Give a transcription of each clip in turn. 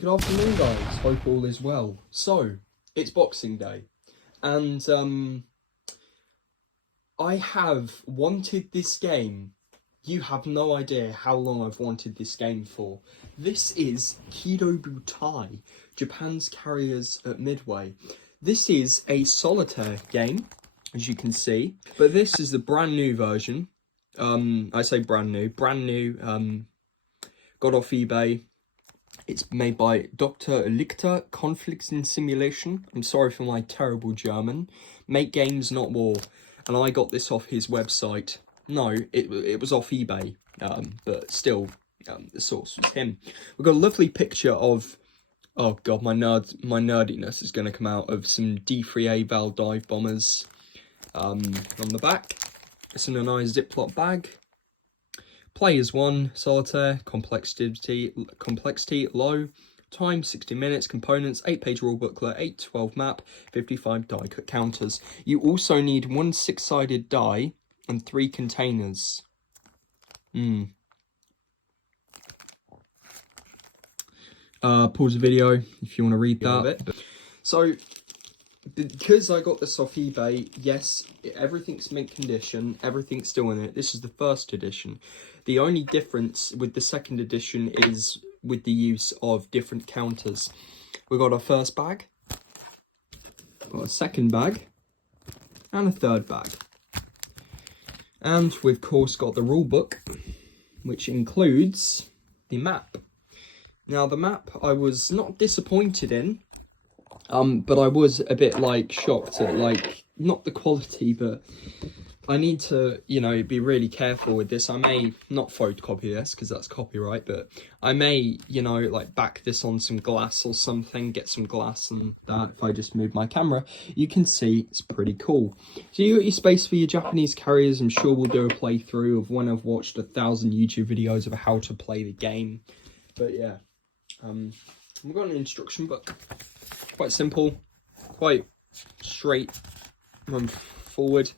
Good afternoon, guys. Hope all is well. So, it's Boxing Day, and I have wanted this game. You have no idea how long I've wanted this game for. This is Kido Butai, Japan's carriers at Midway. This is a solitaire game, as you can see, but this is the brand new version. I say brand new, got off eBay. It's made by Dr. Lichter Conflicts in Simulation. I'm sorry for my terrible German. Make games, not war. And I got this off his website. No, it was off eBay, but still, the source was him. We've got a lovely picture of, oh god, my nerdiness is going to come out, of some D3A Val dive bombers on the back. It's in a nice Ziploc bag. Players 1, solitaire, complexity low, time 60 minutes, components 8-page rule booklet, 8-12 map, 55 die cut counters. You also need 1 6-sided die and 3 containers. Pause the video if you want to read that. So, because I got this off eBay, yes, everything's mint condition, everything's still in it. This is the first edition. The only difference with the second edition is with the use of different counters. We got our first bag, got a second bag, and a third bag. And we've of course got the rule book, which includes the map. Now the map I was not disappointed in, but I was a bit shocked at not the quality, but I need to, be really careful with this. I may not photocopy this because that's copyright, but I may, back this on some glass or something, get some glass and that. If I just move my camera, you can see it's pretty cool. So you got your space for your Japanese carriers. I'm sure we'll do a playthrough of when I've watched 1,000 YouTube videos of how to play the game. But yeah, we've got an instruction book. Quite simple, quite straight, run forward.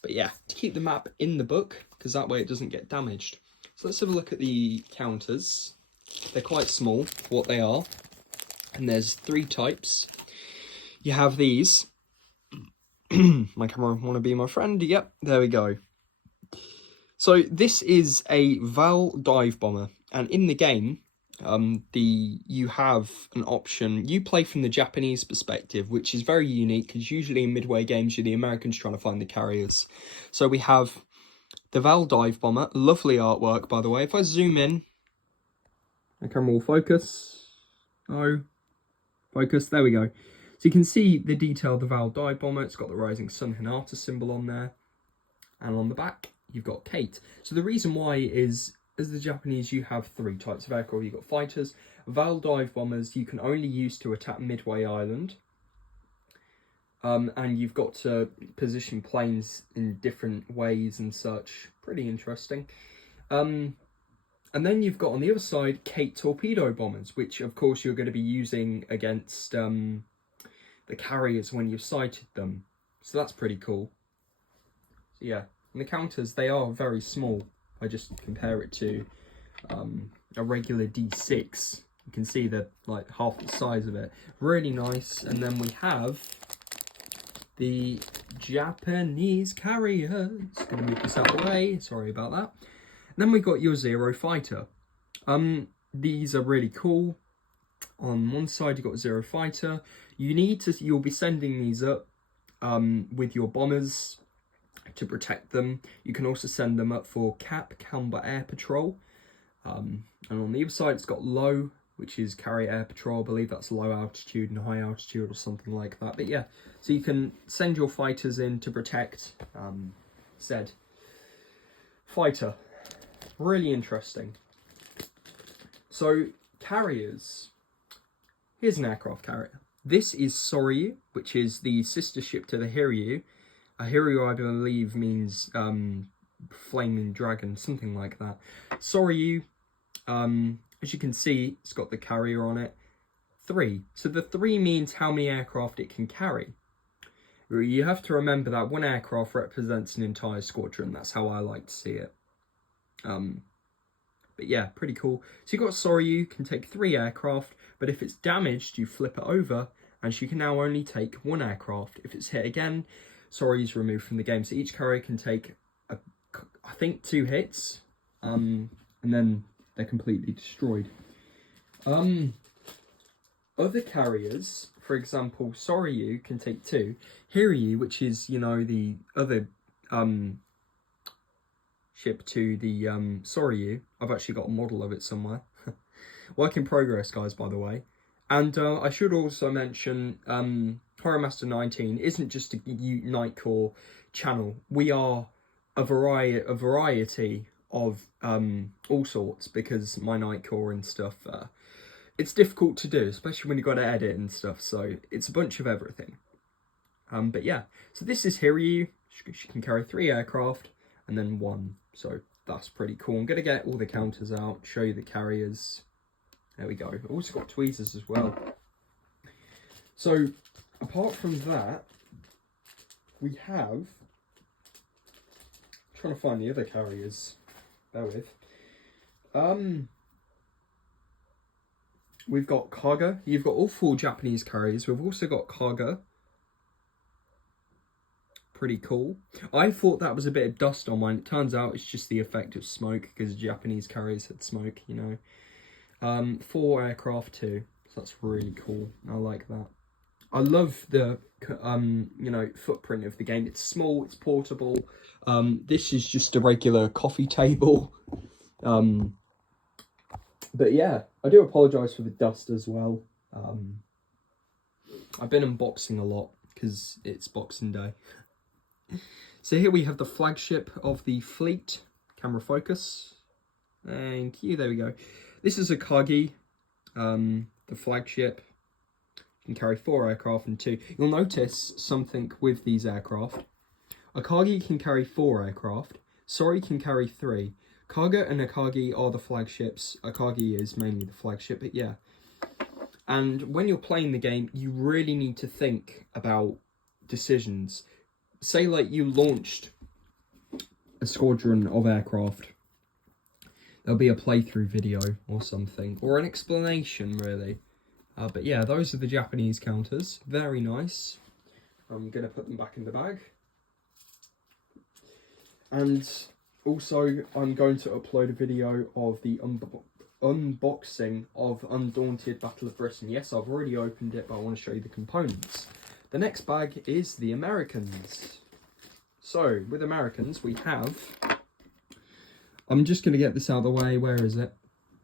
But yeah, to keep the map in the book, because that way it doesn't get damaged. So let's have a look at the counters. They're quite small for what they are. And there's 3 types. You have these. My camera want to be my friend? Yep, there we go. So this is a Val dive bomber. And in the game, you have an option. You play from the Japanese perspective, which is very unique because usually in Midway games you're the Americans trying to find the carriers. So we have the Val dive bomber, lovely artwork by the way. If I zoom in, the camera will focus. Oh, focus, there we go. So you can see the detail of the Val dive bomber. It's got the rising sun Hinata symbol on there, and on the back you've got Kate. So the reason why is, as the Japanese, you have 3 types of aircraft. You've got fighters, Val dive bombers you can only use to attack Midway Island. And you've got to position planes in different ways and such. Pretty interesting. And then you've got on the other side, Kate torpedo bombers, which of course you're going to be using against the carriers when you've sighted them. So that's pretty cool. So yeah, and the counters, they are very small. I just compare it to a regular D6. You can see they're like half the size of it. Really nice. And then we have the Japanese carriers. Gonna move this out of the way. Sorry about that. And then we got your Zero fighter. These are really cool. On one side you got Zero fighter. You'll be sending these up with your bombers to protect them. You can also send them up for Combat Air Patrol. And on the other side it's got low, which is carry air patrol. I believe that's low altitude and high altitude or something like that. But yeah, so you can send your fighters in to protect said fighter. Really interesting. So carriers, here's an aircraft carrier. This is Soryu, which is the sister ship to the Hiryu. A Hiryu, I believe, means flaming dragon, something like that. Soryu, as you can see, it's got the carrier on it. 3. So the 3 means how many aircraft it can carry. You have to remember that 1 aircraft represents an entire squadron. That's how I like to see it. But yeah, pretty cool. So you've got Soryu, can take 3 aircraft, but if it's damaged, you flip it over, and she can now only take 1 aircraft. If it's hit again, Soryu's removed from the game. So each carrier can take, I think, 2 hits, and then they're completely destroyed. Other carriers, for example, Soryu can take 2. Hiryu, which is, you know, the other ship to the Soryu. I've actually got a model of it somewhere. Work in progress, guys, by the way. And I should also mention Horror Master 19 isn't just a Nightcore channel. We are a variety of all sorts, because my Nightcore and stuff, it's difficult to do, especially when you've got to edit and stuff. So it's a bunch of everything. But yeah, so this is Hiryu. She can carry 3 aircraft and then 1. So that's pretty cool. I'm going to get all the counters out, show you the carriers. There we go. I've also got tweezers as well. So apart from that, we have... I'm trying to find the other carriers. Bear with. We've got Kaga. You've got all 4 Japanese carriers. We've also got Kaga. Pretty cool. I thought that was a bit of dust on mine. It turns out it's just the effect of smoke, because Japanese carriers had smoke, you know. 4 aircraft too. So that's really cool. I like that. I love the, you know, footprint of the game. It's small, it's portable. This is just a regular coffee table. But yeah, I do apologise for the dust as well. I've been unboxing a lot because it's Boxing Day. So here we have the flagship of the fleet. Camera focus. Thank you, there we go. This is a Kagi, the flagship. Can carry 4 aircraft and 2. You'll notice something with these aircraft. Akagi can carry 4 aircraft. Sorry can carry 3. Kaga and Akagi are the flagships. Akagi is mainly the flagship, but yeah. And when you're playing the game, you really need to think about decisions. Say like you launched a squadron of aircraft. There'll be a playthrough video or something, or an explanation really. But yeah, those are the Japanese counters. Very nice. I'm going to put them back in the bag. And also, I'm going to upload a video of the unboxing of Undaunted Battle of Britain. Yes, I've already opened it, but I want to show you the components. The next bag is the Americans. So, with Americans, we have... I'm just going to get this out of the way. Where is it?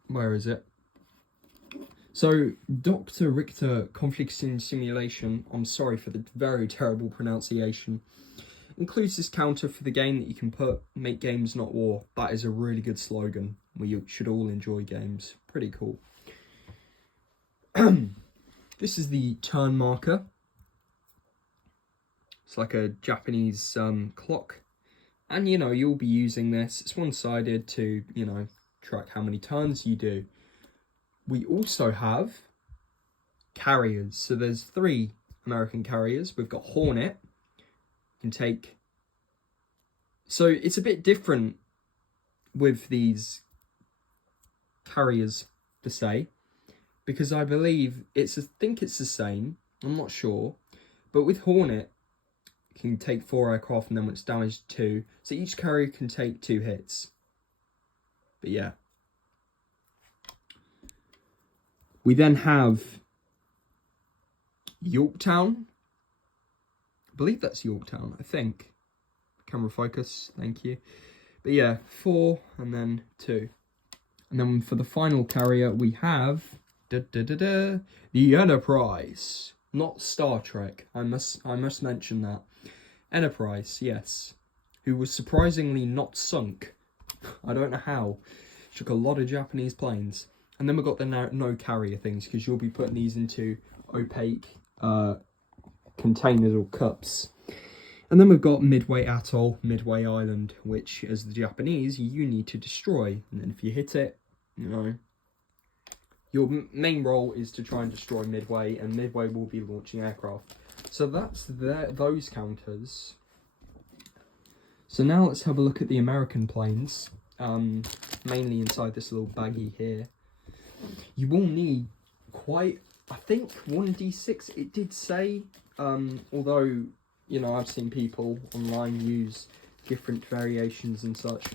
Where is it? So, Dr. Richter Conflict Simulation, I'm sorry for the very terrible pronunciation, includes this counter for the game that you can put, make games not war. That is a really good slogan. We should all enjoy games. Pretty cool. This is the turn marker. It's like a Japanese clock. And, you know, you'll be using this. It's one-sided to, you know, track how many turns you do. We also have carriers. So there's 3 American carriers. We've got Hornet. Can take... So it's a bit different with these carriers, per se. Because I believe it's... I think it's the same. I'm not sure. But with Hornet, can take 4 aircraft, and then when it's damaged, 2. So each carrier can take 2 hits. But yeah. We then have Yorktown. I believe that's Yorktown, I think. Camera focus, thank you. But yeah, 4 and then 2. And then for the final carrier, we have the Enterprise. Not Star Trek. I must mention that. Enterprise, yes. Who was surprisingly not sunk. I don't know how. Took a lot of Japanese planes. And then we've got the no carrier things, because you'll be putting these into opaque containers or cups. And then we've got Midway Atoll, Midway Island, which, as the Japanese, you need to destroy. And then if you hit it, you know, your main role is to try and destroy Midway, and Midway will be launching aircraft. So that's those counters. So now let's have a look at the American planes. mainly inside this little baggie here. You will need quite, I think 1d6 it did say, although, you know, I've seen people online use different variations and such.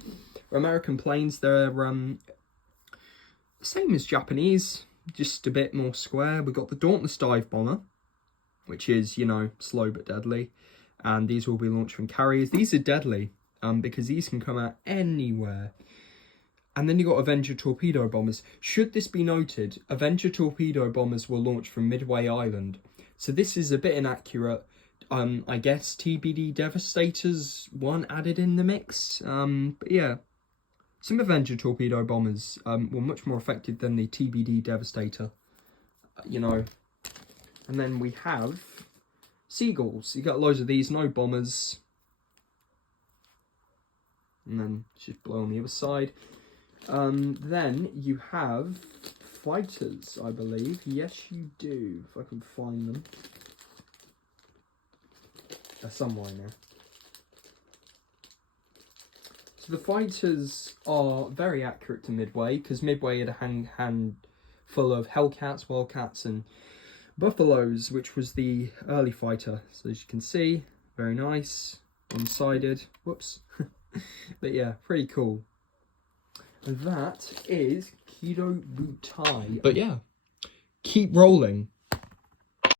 American planes, they're same as Japanese, just a bit more square. We've got the Dauntless Dive Bomber, which is, you know, slow but deadly. And these will be launched from carriers. These are deadly, because these can come out anywhere. And then you got Avenger Torpedo Bombers. Should this be noted, Avenger Torpedo Bombers were launched from Midway Island. So this is a bit inaccurate. I guess TBD Devastators weren't added in the mix. But yeah, some Avenger Torpedo Bombers were much more effective than the TBD Devastator. You know. And then we have Seagulls. You got loads of these, no bombers. And then just blow on the other side. Then you have fighters, I believe. Yes, you do. If I can find them. They're somewhere now. So the fighters are very accurate to Midway, because Midway had a handful of Hellcats, Wildcats, and Buffaloes, which was the early fighter. So as you can see, very nice, one-sided. Whoops. But yeah, pretty cool. And that is Kido Butai. But yeah, keep rolling.